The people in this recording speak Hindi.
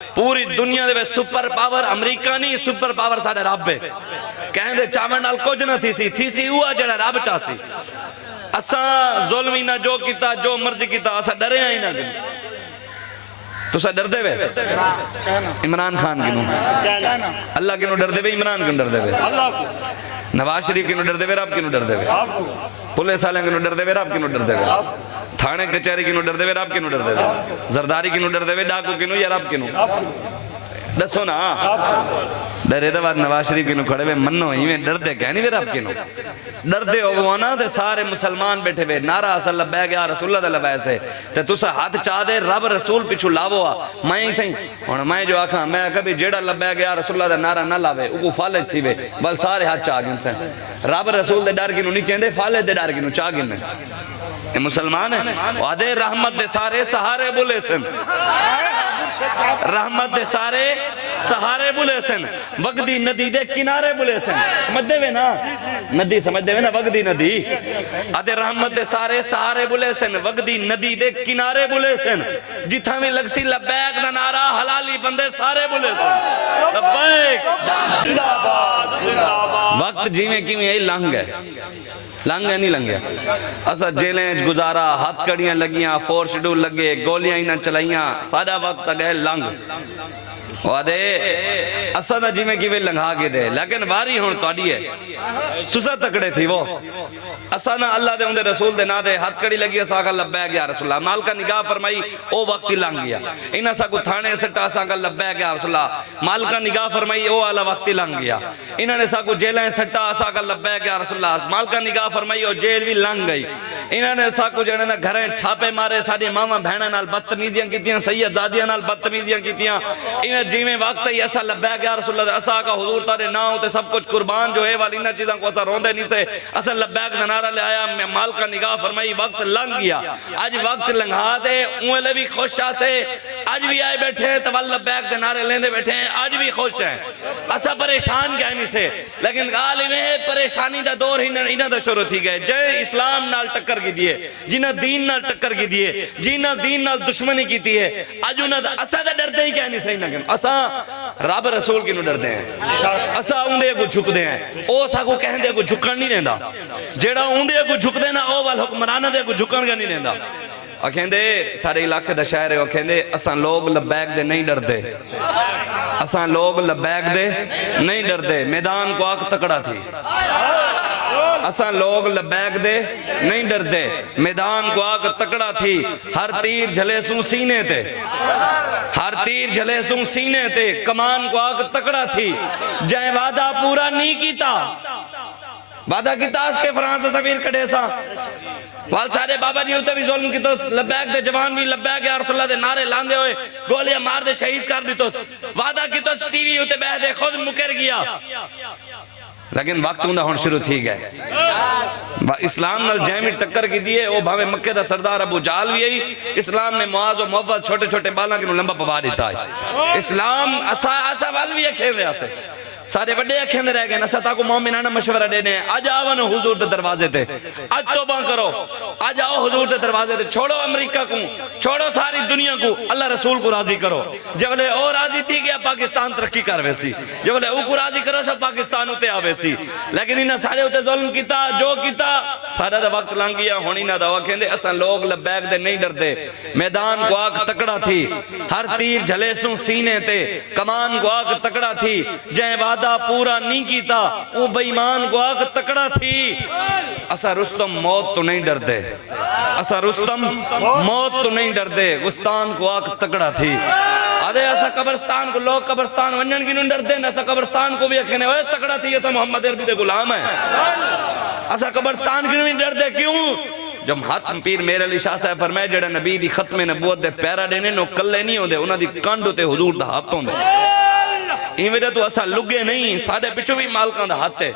पूरी दुनिया दे सुपर पावर अमरीका नहीं, सुपर पावर साडा रब है। कहंदे चावण नाल कुछ न थी सी उहा जेड़ा रब चासी। असा जुल्म ही ना जो किता, जो मर्जी किता, असा डरे ही ना। तुसा डरदे वे इमरान खान किनू, अल्लाह किनू डरदे वे, इमरान किनू डरदे वे, नवाज शरीफ किनू डरदे वे, रब किनू डरदे वे, पुलिस वाले किनू डरदे वे, रब किनू डरदे वे, थाने कचहरी किनू डरदे वे, रब किनू डरदे वे, जरदारी किनू डरदे वे, डाकू किनू या रब किनू? दसो ना। डरे तो बाद नवाज शरीफ किनू खड़े वे मनो इवें डरदे क्या नहीं वे रब किनू? डरदे हो ना ते सारे मुसलमान बैठे वे नारा असल लब्बै गया रसूलुल्लाह दा लब्बै से ते तुसा हाथ चा दे रब रसूल पिछू लावो आ मैं ही थई हुन मैं जो आखा मैं कभी जेड़ा लब्बै गया रसूलुल्लाह दा नारा ना लावे उको फाले थी वे बल सारे हाथ चा गिन से रब रसूल दे डर किनू नहीं चेंदे फाले दे डर किनू चा गिन ए मुसलमान है वादे रहमत दे सारे सहारे बुले सन रहमत दे सारे सहारे बुले सन वगदी नदी दे किनारे बुले सन समझदे वे ना नदी समझदे वे ना वगदी नदी अदे रहमत दे सारे सहारे बुले सन वगदी नदी दे किनारे बुले सन जिथा भी लगसी लब्बैक दा नारा हलाली बंदे सारे बुले सन लब्बैक जिंदाबाद जिंदाबाद। वक्त जिवें किवें यही लंघ है नहीं लंघिया असा जेलें गुजारा हाथ कड़ियां लगियां फोर शेड्यूल लगे गोलियां इन्हें चलाइया सारा वक्त गए लंघ वादे असा दा जिवें किवें लंघा के दे लेकिन वारी हुण तुहाडी है तुसा तकड़े थी वो असा ना अल्लाह दे उंदे रसूल दे ना दे हाथ कड़ी लगी असा का लब्बैक या रसूलल्लाह माल का निगाह फरमाई ओ वक्त ही लंघ गया इना सा को थाने सट्टा असा का लब्बैक या रसूलल्लाह माल का निगाह फरमाई ओ वाला वक्त ही लंघ गया इन्होंने सा को जेलें सट्टा असा का लब्बैक या रसूलल्लाह माल का निगाह फरमाई ओ जेल भी लंघ गई इन्होंने सा को जने ना घरें छापे मारे साडी मावा बहना नाल बदतमीजियां कीतियां सैयदजादियां नाल बदतमीजियां कीतियां इन्हें जिवें वक्त ही असा लब्बैक या रसूलल्लाह असा का हुजूर तारे नाम ते सब कुछ कुर्बान जो है वाली इन्हां चीज़ां को असा रोंदे नहीं से असा लब्बैक दा नारा ले आया मैं माल का निगाह फरमाई वक्त लंघ गया आज वक्त लंघा दे उले भी खुश से आज भी आए बैठे हैं तो लब्बैक दे नारे लेंदे बैठे हैं आज भी खुश हैं असा परेशान क्या नहीं से लेकिन गाल में परेशानी दा दौर ही इन्हां दा शुरू थी गए जय इस्लाम नाल टक्कर की दिए जिन्हां दीन नाल टक्कर की दिए जिन्हां दीन नाल दुश्मनी की है आज उन्हां दा असा दा डरदे ही क्या नहीं सही ना असा रब रसूल किनू डरदे हैं असा उंदे को झुकदे हैं ओ सागो कहंदे को झुकण नहीं रहिंदा जेड़ा उंदे को झुकदे ना ओ वाल हुक्मराना दे को झुकण का नहीं रहिंदा अखेंदे सारे इलाके दा शायर है अखेंदे असा लोग लब्बैक दे नहीं डरदे असा लोग लब्बैक दे नहीं डरदे मैदान को आग तकड़ा थी असा लोग लब्बैक दे नहीं डरदे मैदान को आग तकड़ा थी हर तीर झले सू सीने ते हर तीर झले सू सीने ते कमान को आग तकड़ा थी जय वादा पूरा नहीं कीता वादा कीता के फ्रांस सफीर कड़े सा वाल सारे बाबा जी उते भी जुल्म की तो लब्बैक दे जवान भी लब्बैक या रसूलुल्लाह दे नारे लांदे होए गोलियां मार दे शहीद कर दी तो वादा की तो टीवी उते बह दे खुद मुकर गया लेकिन वक्त उंदा हुण शुरू थी गए इस्लाम नाल जैमी टक्कर की दिए ओ भावे मक्के दा सरदार अबू जाल भी आई इस्लाम ने मुआज और मोहब्बत छोटे छोटे बालां के लंबा पवा दिता है इस्लाम असा वाल भी खेल रहा से सारे बड़े अखेंदे रह गए असा ताको मोमिनाना मशवरा देने आज आवनो हुजूर दे दरवाजे ते आज तौबा करो आज आओ हुजूर दे दरवाजे ते छोड़ो अमेरिका को छोड़ो सारी दुनिया को अल्लाह रसूल को राजी करो जबले ओ राजी थी गया पाकिस्तान तरक्की कर वैसी जबले ओ को राजी करो सब पाकिस्तान उते आवेसी लेकिन इना सारे उते जुल्म कीता जो कीता सारा दा वक्त लंघ गया हुणी ना दवा कहंदे असा लोग लब्बैक दे नहीं डरदे मैदान को आग तकड़ा थी हर तीर झले सू सीने ते कमान को आग तकड़ा थी जय वादा पूरा नहीं कीता वो बेईमान को आग तकड़ा थी असा रुस्तम मौत तो नहीं डरदे असा रुस्तम मौत तो नहीं डरदे गुस्तान को आग तकड़ा थी अरे असा कब्रिस्तान को लोग कब्रिस्तान वंजन की नहीं डरदे असा कब्रिस्तान को भी अखने ओए तकड़ा थी असा मोहम्मद अरबी दे गुलाम है असा कब्रिस्तान की नहीं डरदे क्यों जब हाथ पीर मेरे अली शाह साहब फरमाए जेड़ा नबी दी खत्मे नबूवत दे पैरा देने नो कल्ले नहीं होंदे उन्हां दी कंड उते हुजूर दा हाथ होंदा इवें तो असा लुगे नहीं साडे पिछो भी मालकां दा हाथ है।